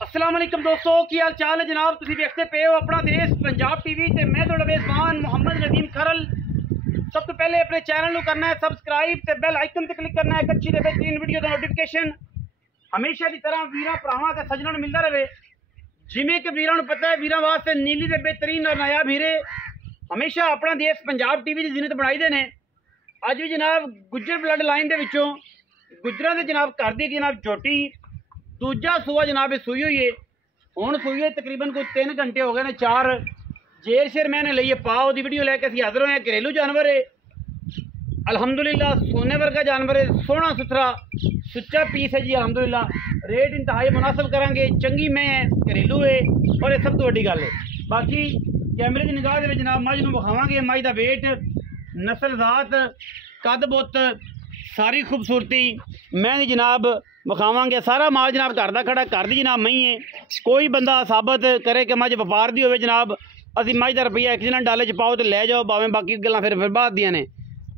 अस्सलाम वालेकुम दोस्तों, की हाल चाल है जनाब। तुम देखते पे हो अपना देश पंजाब टीवी ते मैं थोड़ा मेज़बान मोहम्मद नदीम खरल। सब तो पहले अपने चैनल को करना है सबसक्राइब ते बेल आइकन ते क्लिक करना है एक अच्छी ते बेहतरीन वीडियो का नोटिफिकेशन हमेशा की तरह वीर भरावां ते सज्जनों को मिलता रहे। जिमें कि वीरों को पता है वीरों वास्ते नीली ते बेहतरीन और नायाब हीरे हमेशा अपना देश पंजाब टीवी की जिन्नत बनाई दे ने। अज भी जनाब गुज्जर ब्लड लाइन के विचों गुज्जरां दे जनाब घर दी जनाब झोटी दूजा सूआ जनाब सूई हुई है। हुण सूई है तकरीबन कोई 3 घंटे हो गए ने। 4 जेर शेर मैंने लिए पाओ की वीडियो लैके असीं हाजिर होए। घरेलू जानवर है अलहमदुलिल्लाह, सोने वर्गा जानवर है, सोहना सुथरा सुच्चा पीस है जी अलहमदुलिल्लाह। रेट इंतहाई मुनासिब करांगे, चंगी मैं है, घरेलू है और ये सब तो वड्डी गल है। बाकी कैमरे की निगाह दे जनाब मझ नूं विखावांगे। मझ दा वेट नस्ल जात कद बुत सारी खूबसूरती मैं जनाब विखावांगे। सारा माल जनाब घर का खड़ा, घर की जनाब मई है। कोई बंदा साबित करे कि मझ व्यापार की हो जनाब असी मझ का रुपया एक जन डाले च पाओ तो लै जाओ, भावें बाकी गल्लां फिर बाद दियां ने।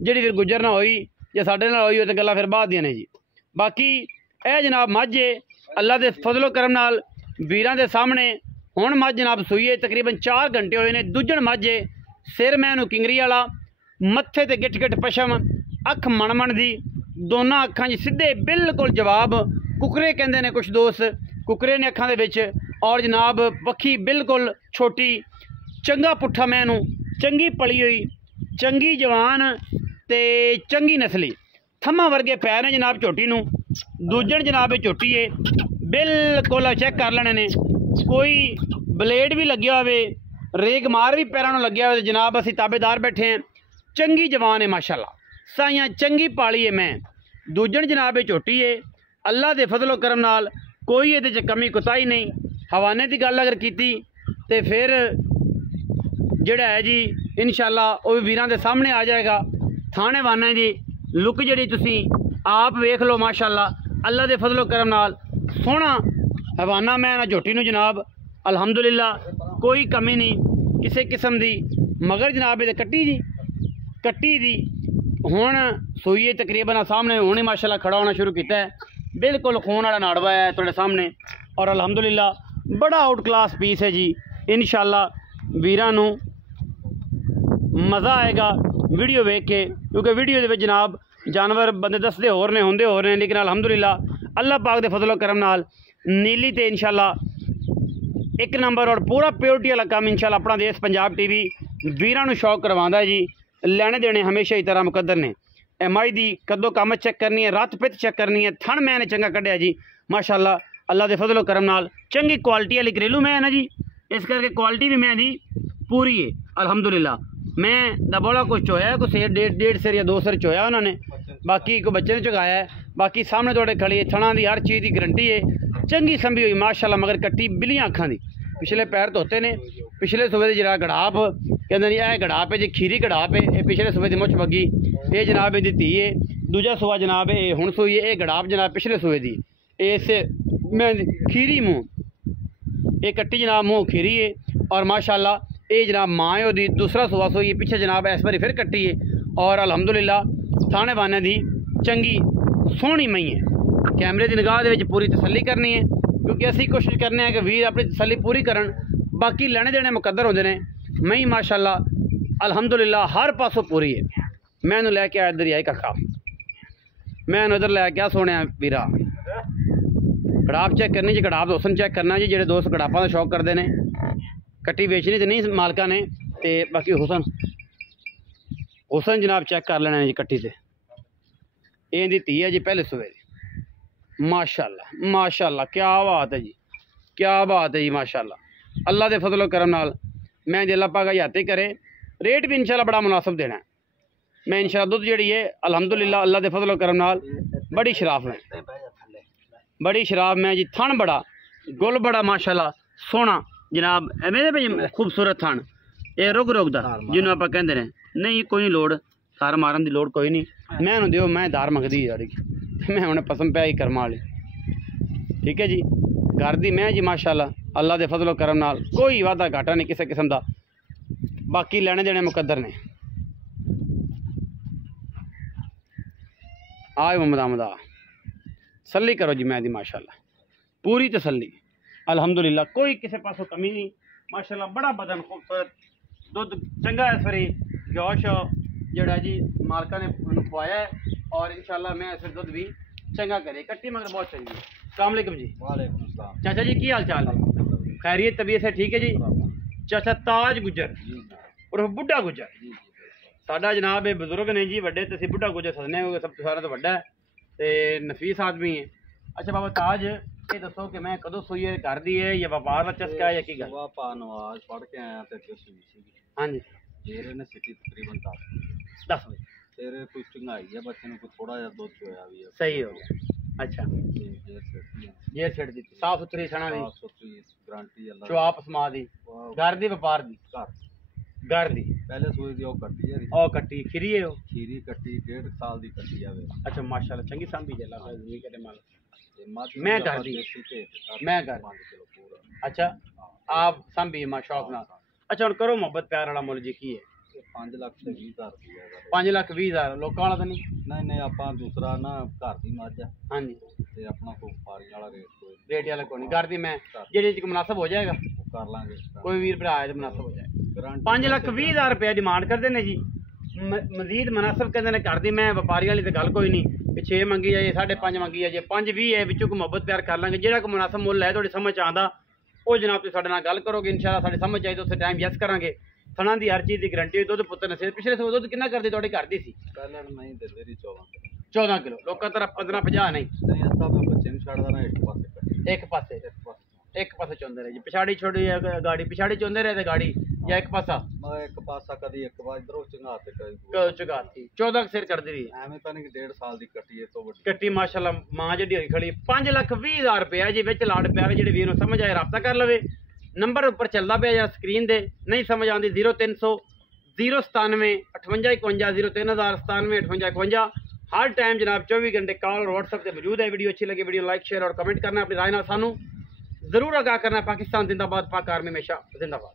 जिहड़ी फिर गुजर ना होई जे साडे नाल होई तो गल्लां फिर बाद दियां ने जी। बाकी यह जनाब मझ है अल्लाह के फजलो करम नाल वीरां दे सामने हुण मझ जनाब सूई है। तकरीबन 4 घंटे होए ने। दूजण मझ है, सिर मैनू किंगरी वाला, मत्थे ते गिट गिट पशम, अख मणमण दी, दोनों अखां जी सीधे बिल्कुल जवाब कुकरे कहते हैं कुछ दोस्त, कुकरे ने अखां दे विच। और जनाब पखी बिल्कुल छोटी, चंगा पुट्ठा मैनू, चंगी पली हुई, चंगी जवान ते चंगी नस्ली, थम्मा वर्गे पैर ने जनाब झोटी नूं। दूजण जनाब झोटी है बिल्कुल चेक कर लेने ने, कोई ब्लेड भी लग्या होवे, रेग मार भी पैरों नूं लग्या होवे जनाब असीं ताबेदार बैठे हैं। चंगी जवान है माशाल्लाह, साइयां चंगी पाली है मैं। दूजण जनाब झोटी है अल्लाह के फजलो करम नाल कोई ये कमी कुताही नहीं। हवाने की गल अगर की तो फिर जोड़ा है जी इंशाअल्लाह वो भी वीरां दे सामने आ जाएगा। थाने वाने की लुक जी तुसी आप वेख लो माशाअल्लाह अल्लाह के फजलो करम नाल सोहना हवाना मैं ना झोटी नूं जनाब अलहमदुलिल्लाह कोई कमी नहीं किसी किस्म की। मगर जनाब ये कट्टी जी कट्टी दी हुण सूई है तकरीबन सामने हुणे माशाल्लाह खड़ा होना शुरू किया है। बिल्कुल खून वाला नाड़वा है थोड़े सामने और अलहमदुलिल्लाह बड़ा आउट क्लास पीस है जी। इंशाअल्लाह वीरां नूं मज़ा आएगा वीडियो वेख के, क्योंकि वीडियो दे विच जनाब जानवर बंदे दसदे होर ने होंदे होर ने, लेकिन अलहमदुलिल्लाह अल्लाह पाक दे फजलो करम नाल नीली ते इंशाअल्लाह एक नंबर और पूरा प्योरिटी वाला काम इंशाअल्लाह अपना देश पंजाब टीवी वीरां नूं शौक करवांदा है जी। लैने देने हमेशा ही तरह मुकद्दर ने। एम आई दी कदों कम चेक करनी है, रत पित चेक करनी है, थन मैंने चंगा कढ़िया जी माशाअल्लाह अल्लाह के फजलो करम नाल। चंगी क्वालिटी वाली घरेलू मैं है ना जी, इस करके क्वालिटी भी मैं दी पूरी है अलहमदुलिल्लाह। मैं दा बड़ा कुछ चोया है, कुछ डेढ़ सिर या 2 सिर चोया उन्होंने, बाकी कोई बच्चे ने चुकाया है। बाकी सामने थोड़े खड़ी है, थना की हर चीज़ की गारंटी है, चंगी संभी हुई माशाअल्लाह। मगर कट्टी बिलियां अखां दी, पिछले पैर धोते ने, पिछले सूबे की जरा गड़ाप कहते हैं यह गड़ाप है जी, खीरी गड़ाप है, ये पिछले सूबे की मुछ बगी, ये जनाब ये धी है। दूजा सूआ जनाब ये हुण सूई है, ये गड़ाप जनाब पिछले सूबे की, इस मैं खीरी मुँह ये कट्टी जनाब मुँह खीरी है और माशाअल्लाह ये जनाब माँ है वही। दूसरा सूआ सूई है पिछले जनाब इस बारी फिर कट्टी है और अलहमदुलिल्लाह थाने वाने की चंगी सोहनी मई है। कैमरे की निगाह दे पूरी तसल्ली करनी है, क्योंकि असी कोशिश करने हैं कि वीर अपनी तसल्ली पूरी करन, बाकी लेने देने मुकद्दर होंदे ने। मई माशाअल्लाह अलहमदुलिल्लाह हर पासों पूरी है। मैं इन्हूं लैके आया इधर आई कखा, मैं इधर लैके आ सोने वीरा गड़ाप चेक करनी जी, गड़ाप दोस्तन चेक करना जी। जेडे दोस्त गड़ापा का शौक करते हैं, कट्टी बेचनी तो नहीं मालका ने, तो बाकी हुसन हुसन जनाब चेक कर लेना जी कट्टी से। ये धी है जी पहले सूबे की माशाअल्लाह माशाअल्लाह, क्या बात है जी, क्या बात है जी माशाअल्लाह। अल्लाह के फजलो करम नाल मैं जी अल्लाह पाक हयाती करे, रेट भी इंशाअल्लाह बड़ा मुनासिब देना है। मैं इंशाअल्लाह दुध जी है अलहमदुलिल्लाह अल्लाह के फजलो करम नाल बड़ी शराफ है, बड़ी शराब मैं जी। थन बड़ा गुल बड़ा माशाअल्लाह सोहना जनाब, मेरे भाई खूबसूरत थन, ये रुग रुगदा जिन्होंने आप कहते हैं। नहीं कोई नहीं लोड़ सार मारन की लोड़ कोई नहीं, मैं उन्हें दियो मैं दार मंगदी यार मैं उन्हें पसंद पाया ही कर्म वाली। ठीक है जी, घर दी मैं जी माशाअल्लाह अल्लाह के फजलो करम नाल कोई वादा घाटा नहीं किसी किस्म का, बाकी लेने देने मुकद्दर ने। आए मोहम्मद आमदा तसल्ली करो जी मैं दी माशाअल्लाह पूरी तसल्ली। अल्हम्दुलिल्लाह कोई किसी पासों कमी नहीं माशाल्लाह बड़ा बदन खूबसूरत दुध चंगा है सरी जोश जड़ा जी मालका ने खुआया है और इंशाल्लाह मैं फिर दुध भी चंगा करे कट्टी मगर बहुत चंगी है। अस्सलाम वालेकुम जी। वालेकुम सलाम। चाचा जी की हाल चाल है? खैरियत तबीयत है ठीक है जी। चाचा ताज गुजर और बुढ़ा गुजर साडा जनाब ये बजुर्ग ने जी वड्डे ते बुढ़ा गुजर सदने सब तो सारा तो वड्डा है ते नफीस आदमी है। अच्छा बाबा ताज ये दसो कि मैं कदों सूई है घर दी है या व्यापार का चस्का है या की गल? नवाज पढ़ के आया ते सूई सी। हाँ जी जेर ने सिटी तकरीबन 10 बजे तेरे कुछ चंगाई है बच्चे ने कुछ थोड़ा जिहा दुध चोया भी है सही हो गया। अच्छा जेर छड़ दी साफ सुथरी सना दी गारंटी अल्लाह चुआप समा दी घर दी व्यापार दी घर दी पहले सूई दी ओ कट्टी है ओ कट्टी खीरी है ओ खीरी कट्टी 1.5 साल दी कट्टी आवे। अच्छा माशाल्लाह चंगी सांभी जला नहीं करे माल मैं घर दी मैं घर अच्छा आप सांभी मां शौक ना। अच्छा हुण करो मोहब्बत प्यार वाला मुल जी की है 5 लाख ते 20,000 रुपया 5 लाख 20,000 लोकां वाला तो नहीं? नहीं नहीं आपां दूसरा ना घर दी मੱਝ ਆ हाँ जी ਤੇ ਆਪਣਾ ਕੋਈ ਪਾਰੀ ਵਾਲਾ रेट वाला कोई नहीं घर दी मैं जेडे च मुनासिब हो जाएगा ਉਹ ਕਰ ਲਾਂਗੇ कोई वीर भरा है तो मुनासिब हो जाएगा। ਗਾਰੰਟੀ 5 लाख 20,000 रुपया डिमांड करते हैं जी मजीद मुनासिब कहते हैं घर दी मैं व्यापारी वाली तो गल कोई नहीं कि 6 मंगी है 5.5 मंगी है जे 5-20 है विचों को मुहब्बत प्यार कर लांगे जेड़ा को मुनासिब मुल है थोड़ी समझ आंदा वो जनाब तुसीं साडे नाल गल करोगे इंशाल्लाह साडी समझ आई तो उस टाइम यस करांगे। सना दी हर चीज़ की गारंटी दुध पुत्र ने पिछले सौ दुध कितना करदी तुहाडे घर दी सी? ਪਹਿਲਾਂ ਨਹੀਂ ਦਿੰਦੇ ਰਹੀ 14 किलो लोकां तरफ 15-50 नहीं ਨਹੀਂ ਅੱਧਾ ਮੈਂ ਬੱਚੇ ਨੂੰ ਛੱਡਦਾ ਨਾ ਇੱਕ ਪਾਸੇ ਕੱਢੀ एक पासे चौंदे रहे जी पिछाड़ी छोड़ी गाड़ी पिछाड़ी चौंदे रहे थे गाड़ी या एक पासा ਮੈਂ ਇੱਕ ਪਾਸਾ ਕਦੀ ਇੱਕ ਵਾਰ ਇਧਰੋਂ ਚੰਗਾ ਤੇ ਕਦੀ चुकाती 14 सिर कर दी ਐਵੇਂ ਤਾਂ ਨਹੀਂ ਕਿ 1.5 ਸਾਲ ਦੀ ਕੱਟੀ ਹੈ ਤੋਂ ਵੱਡੀ कट्टी माशाल्लाह मां जी होई खड़ी 5,20,000 रुपया जी विच लाड प्यारे जेडे वीर समझ आए रब्ता कर लवे नंबर उपर चलता पे या स्क्रीन दे नहीं समझ आती 0300 097 58 51 03000 97 58 51 हर टाइम जनाब 24 घंटे कॉल और व्हाट्सएप से मौजूद है। वीडियो अच्छी लगी वीडियो लाइक शेयर और कमेंट करना अपनी राय नाल सानू जरूर आगाह करना। पाकिस्तान जिंदाबाद पाक आर्मी हमेशा जिंदाबाद।